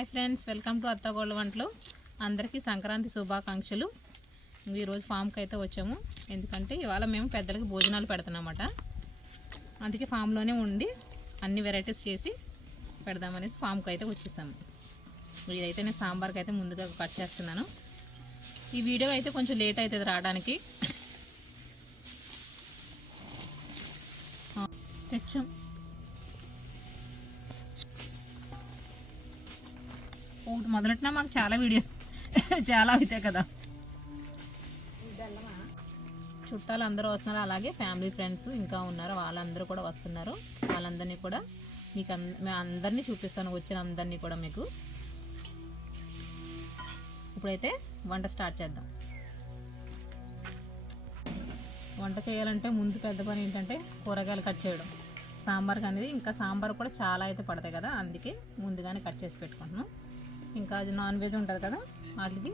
Hi friends, welcome to అత్తగోళ్ళ వంటలు. అందరికీ సంక్రాంతి శుభాకాంక్షలు. ఈరోజు ఫామ్కి అయితే వచ్చాము, ఎందుకంటే ఇవాళ మేము పెద్దలకి భోజనాలు పెడతామన్నమాట. అందుకే ఫామ్లోనే ఉండి అన్ని వెరైటీస్ చేసి పెడదామనేసి ఫామ్కి అయితే వచ్చేసాము. ఇదైతే నేను సాంబార్కి అయితే ముందుగా కట్ చేస్తున్నాను. ఈ వీడియో అయితే కొంచెం లేట్ అవుతుంది రావడానికి. తెచ్చాం ఒకటి మొదలెట్టినా మాకు చాలా వీడియో చాలా అవుతాయి కదా. చుట్టాలు అందరూ వస్తున్నారు, అలాగే ఫ్యామిలీ ఫ్రెండ్స్ ఇంకా ఉన్నారు, వాళ్ళందరూ కూడా వస్తున్నారు. వాళ్ళందరినీ కూడా మీకు అందరినీ చూపిస్తాను, వచ్చిన అందరినీ కూడా మీకు. ఇప్పుడైతే వంట స్టార్ట్ చేద్దాం. వంట చేయాలంటే ముందు పెద్ద పని ఏంటంటే కూరగాయలు కట్ చేయడం. సాంబార్కి అనేది ఇంకా సాంబార్ కూడా చాలా అయితే పడతాయి కదా, అందుకే ముందుగానే కట్ చేసి పెట్టుకుంటున్నాం. ఇంకా అది నాన్ వెజ్ ఉంటుంది కదా, వాటికి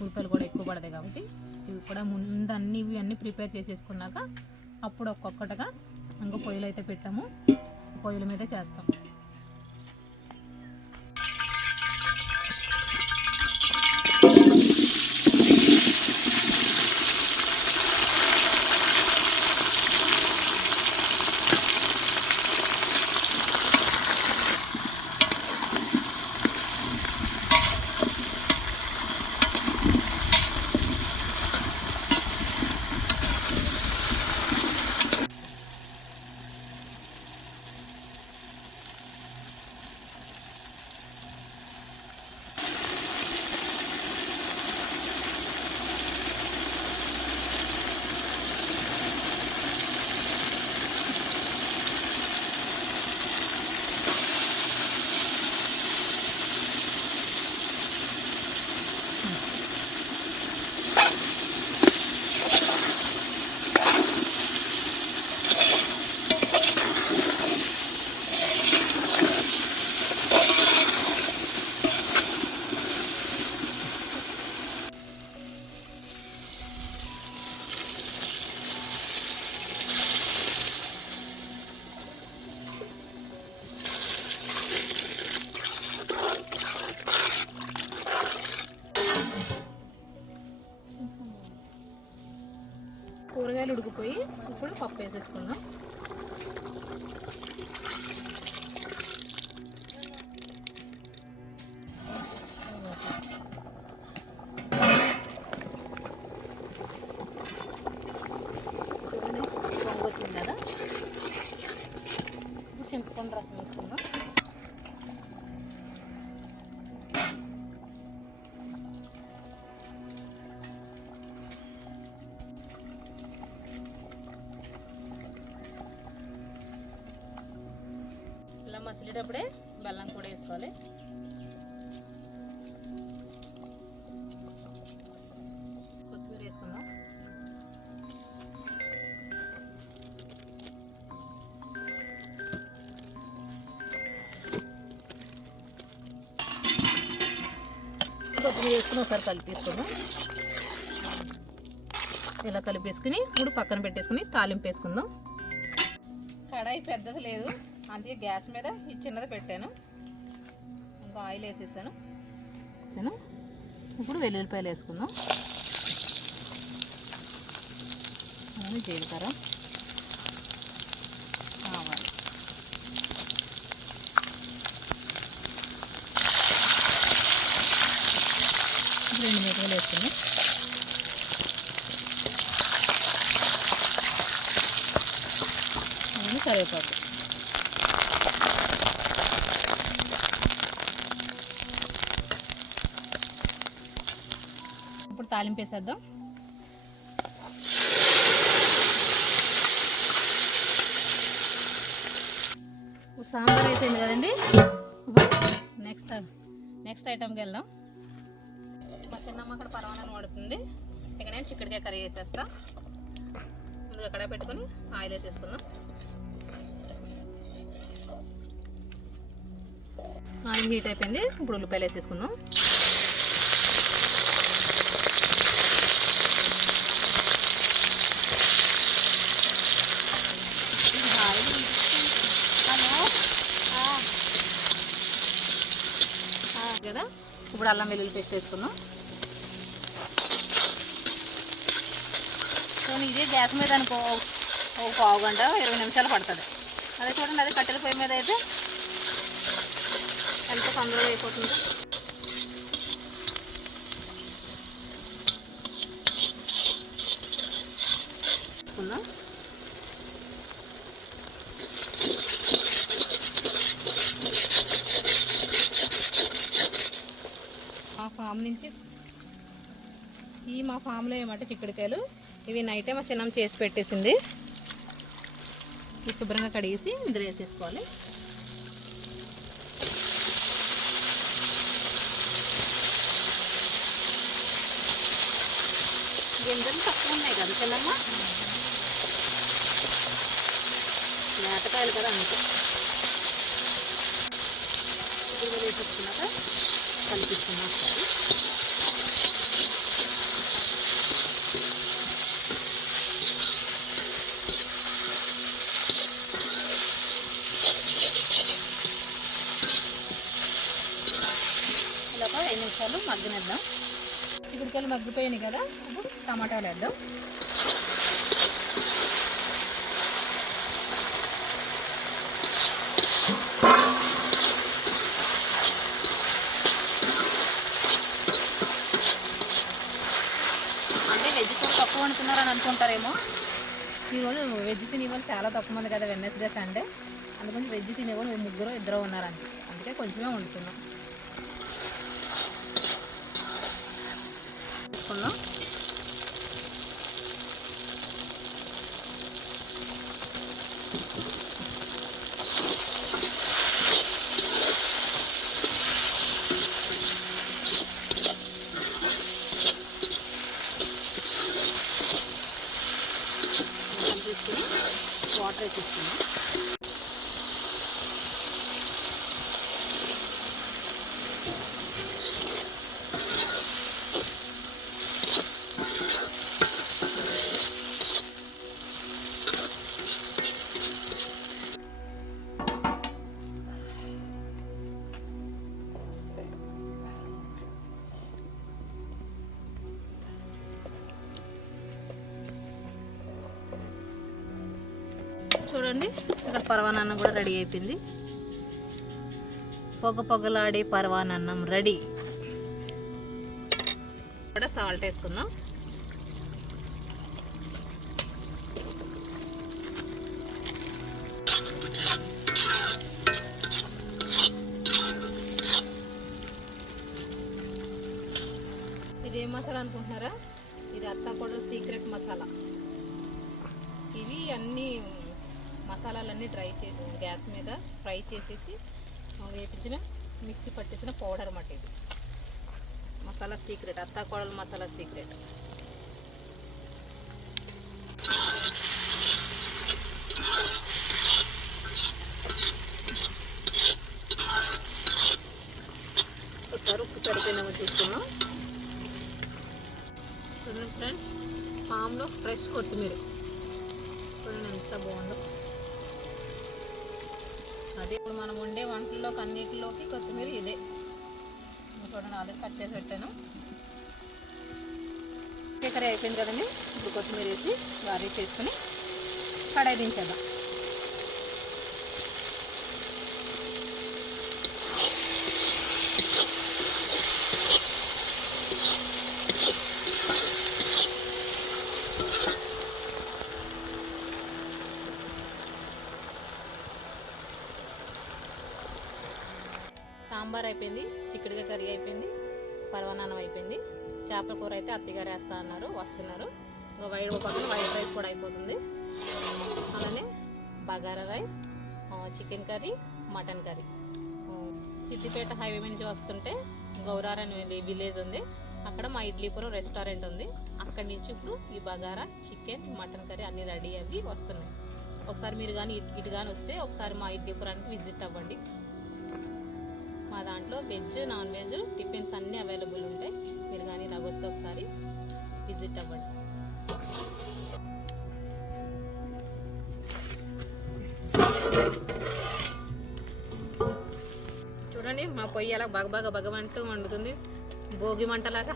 ఉల్లిపాయలు కూడా ఎక్కువ పడతాయి కాబట్టి ఇవి కూడా ముందు ఇవన్నీ ప్రిపేర్ చేసేసుకున్నాక అప్పుడు ఒక్కొక్కటిగా ఇంకా పొయ్యిలు అయితే పెట్టాము, పొయ్యిల మీదే చేస్తాం. కూరగాయలు ఉడికిపోయి ఇప్పుడు పప్పు వేసేసుకుందాం. పొంగు వచ్చింది కదా, చింతపండు రసం వేసుకుందాం. ఇలా మసిలేటప్పుడే బెల్లం కూడా వేసుకోవాలి. కొత్తిమీర వేసుకుందాం. కొత్తిమీర వేసుకుని ఒకసారి కలిపేసుకుందాం. ఇలా కలిపేసుకుని ఇప్పుడు పక్కన పెట్టేసుకుని తాలింపు వేసుకుందాం. కడాయి పెద్దది లేదు, అందుకే గ్యాస్ మీద ఈ చిన్నది పెట్టాను. ఇంకా ఆయిల్ వేసేసాను. ఇప్పుడు వెల్లుల్లిపాయలు వేసుకుందాం. జీలకర్ర, ఆవాలు, రెండు మిరపకాయలు వేసుకుందాం. కరివేపాకు, ఇప్పుడు తాలింపు వేసేద్దాం. సాంబార్ అయిపోయింది కదండి. నెక్స్ట్ ఐటమ్కి వెళ్దాం. మా చిన్నమ్మ అక్కడ పరమాన్నం పడుతుంది, ఇక నేను చిక్కుడుకాయ కర్రీ వేసేస్తా. ముందుగా అక్కడ పెట్టుకొని ఆయిల్ వేసేసుకుందాం. ఆయిల్ హీట్ అయిపోయింది, ఇప్పుడు ఉల్లిపాయలు వేసేసుకుందాం. కదా, ఇప్పుడు అల్లం వెల్లుల్లి పేస్ట్ వేసుకుందాం. సో ఇదే గ్యాస్ మీద అనుకో ఒక పావు గంట 20 నిమిషాలు పడుతుంది. అదే చూడండి, అదే కట్టెల పొయ్యి మీద అయితే ఎంత తొందరగా అయిపోతుంది. వేసుకుందాం. మా ఫామ్ నుంచి మా ఫామ్లో ఏమంటే చిక్కుడుకాయలు ఇవి నైటే మా చిన్నమ్మ చేసి పెట్టేసింది. ఇవి శుభ్రంగా కడిగేసి ఇందులో వేసేసుకోవాలి. గింజలు తక్కువ ఉన్నాయి కదా చిన్నమ్మ, వేటకాయలు కదా అందుకే. ఇప్పుడు వేసేసుకున్నాక కలిపిస్తున్నాం ఒకసారి. ఇలాగ 5 నిమిషాలు మగ్గనిద్దాం. చిక్కుడుకాయలు మగ్గిపోయినాయి కదా, ఇప్పుడు టమాటాలు వేద్దాం. అంటే వెజ్ కూడా తక్కువ వండుతున్నారని అనుకుంటారేమో. ఈరోజు వెజ్ తినేవాళ్ళు చాలా తక్కువ మంది కదా, వెన్నెస్డే సండే, అందుకని వెజ్ తినేవాళ్ళు 3-2 ఉన్నారు అందుకే కొంచెమే వండుతున్నాం. వేసుకుందాం. కలిపేసుకుని వాటర్ వేసేసుకున్నాం. చూడండి, ఇక్కడ పరవానన్నం కూడా రెడీ అయిపోయింది. పొగలాడే పరవానన్నం రెడీ. ఇక్కడ సాల్ట్ వేసుకుందాం. ఇది ఏం మసాలా అనుకుంటున్నారా? ఇది అత్తాకోడలు సీక్రెట్ మసాలా. ఇవి అన్నీ మసాలాలన్నీ గ్యాస్ మీద ఫ్రై చేసేసి వేపించిన మిక్సీ పట్టేసిన పౌడర్ అన్నమాట. ఇది మసాలా సీక్రెట్, అత్తాకోడలు మసాలా సీక్రెట్. ఒకసారి ఉప్పు సరిపోయినామో చూసుకున్నాం. ఫ్రెండ్స్, ఫామ్లో ఫ్రెష్ కొత్తిమీర చూడండి ఎంత బాగుందో. అదే ఇప్పుడు మనం వండే వంటల్లోకి అన్నిటిలోకి కొత్తిమీర ఇదే. చూడండి, ఆల్రెడీ కట్ చేసి పెట్టాను. కర్రీ అయిపోయింది కదండి. ఇప్పుడు కొత్తిమీర వేసి గార్నిష్ చేసుకుని కడాయి దించేద్దాం. సాంబార్ అయిపోయింది, చిక్కుడుగా కర్రీ అయిపోయింది, పరవాన్నం అయిపోయింది. చేపల కూర అయితే అత్తగారు వేస్తా అన్నారు, వస్తున్నారు. ఒక పక్కన వైట్ రైస్ కూడా అయిపోతుంది. అలానే bagara rice, chicken curry, mutton curry. Siddipet highway నుంచి వస్తుంటే గౌరార్ అనే విలేజ్ ఉంది, అక్కడ మా ఇడ్లీపురం రెస్టారెంట్ ఉంది. అక్కడి నుంచి ఇప్పుడు ఈ బగారా, చికెన్, మటన్ కర్రీ అన్నీ రెడీ అవి వస్తున్నాయి. ఒకసారి మీరు కానీ ఇటు కానీ వస్తే ఒకసారి మా ఇడ్లీపురానికి విజిట్ అవ్వండి. మా దాంట్లో వెజ్, నాన్ వెజ్ టిఫిన్స్ అన్నీ అవైలబుల్ ఉంటాయి. మీరు కానీ ఇలాగ వస్తే ఒకసారి విజిట్ అవ్వండి. చూడండి, మా పొయ్యి పొయ్యి అలా బగమంటూ వండుతుంది, భోగి మంటలాగా.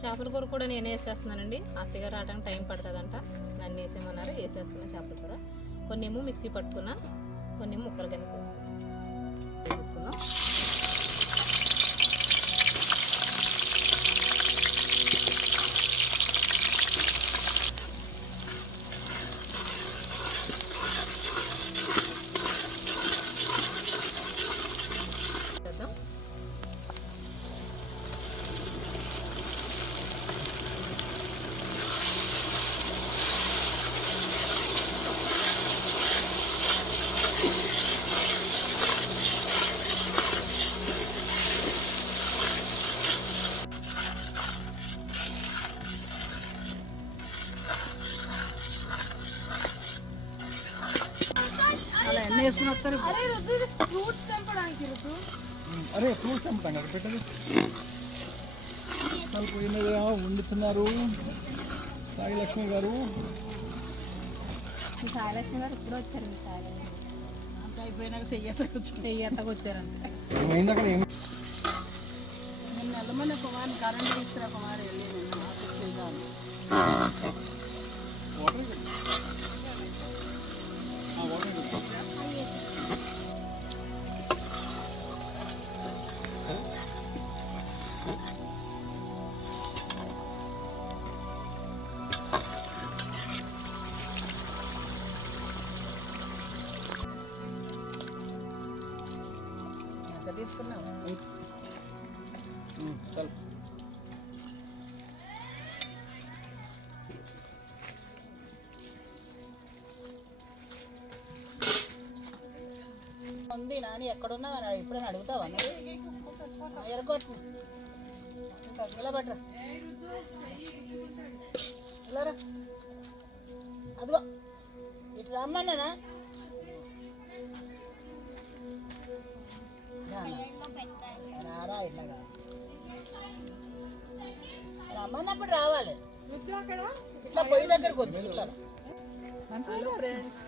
చేపల కూర కూడా నేనే వేసేస్తున్నానండి. అత్తగారు రావడానికి టైం పడుతుందంట, దాన్ని వేసేమన్నారు, వేసేస్తున్నా చేపల కూర. కొన్నేమో మిక్సీ పట్టుకున్నా, కొన్నేమో ముక్కలు కింద తీసుకున్నాం. అరే ఫ్రూట్స్ తెంపుతాం కదా పెట్టదు. అసలు పోయినగా వండుతున్నారు సాయిలక్ష్మి గారు. సాయిలక్ష్మి గారు ఇప్పుడు వచ్చారండి. అంత అయిపోయినాక చెయ్యత్తకు వచ్చారంట. అక్కడ ఏమి నేను నెలమని ఒక వారిని కరెంట్ తీసుకురా ఒక వారు వెళ్ళి నేను ఆఫీస్కి వెళ్దాను. ఎంత తీసుకున్నావు? ఉంది నాని ఎక్కడున్నావు అని ఎప్పుడైనా అడుగుతావా? ఎరగొట్టు నిలబడ్రా, వెళ్ళరా. అదిగో ఇటు రమ్మన్నానా? రారా ఇట్లాగా రమ్మన్నప్పుడు రావాలి. ఇట్లా పొయ్యి దగ్గరకు వద్దు. ఇట్లా హలో ఫ్రెండ్స్,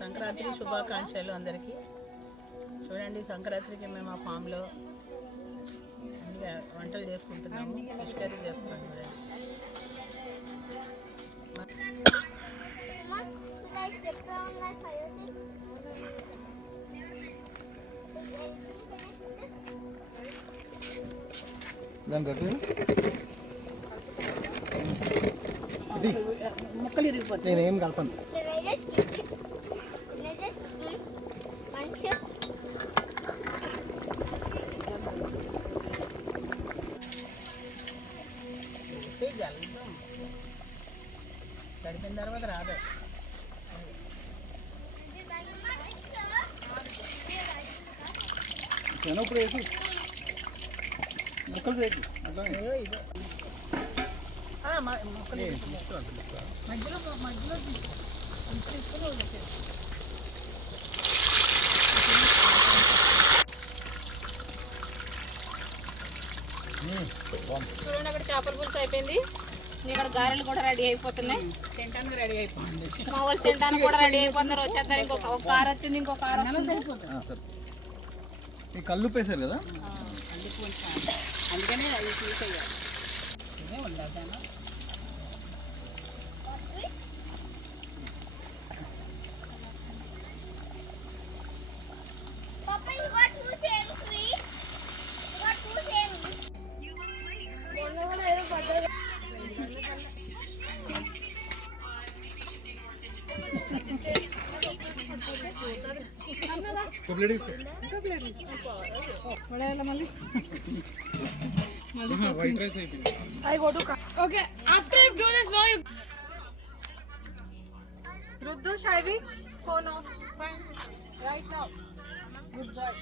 సంక్రాంతి శుభాకాంక్షలు అందరికీ. చూడండి, సంక్రాంతికి మేము మా ఫామ్లో అన్ని వంటలు చేసుకుంటున్నాము. ఫిష్ కర్రీ చేస్తున్నాం. చూడండి ముక్కలు ఇరిగిపోతాయి. నేనేం కలపను. గడిపిన తర్వాత రాదు. శనప్పుడు వేసి ముక్కలు చేయకు అట్లా. మధ్యలో తీసుకుని వచ్చేది. చూడండి, అక్కడ చేపల పులుసు అయిపోయింది. ఇక్కడ గారెలు కూడా రెడీ అయిపోతున్నాయి. తినడానికి రెడీ అయిపోయింది. మా వాళ్ళు తినడానికి కూడా రెడీ అయిపోతున్నారు. వచ్చేస్తారు. ఇంకొక కారు వచ్చింది, ఇంకో కారు సరిపోతుంది. ఈ కళ్ళు పేసారు కదా, అందుకనే అది తీసేయాలి. ఇదే ఉండదు. Okay, after you do this, now you. Ruddu, Shaivi, phone off. Right now. Good boy.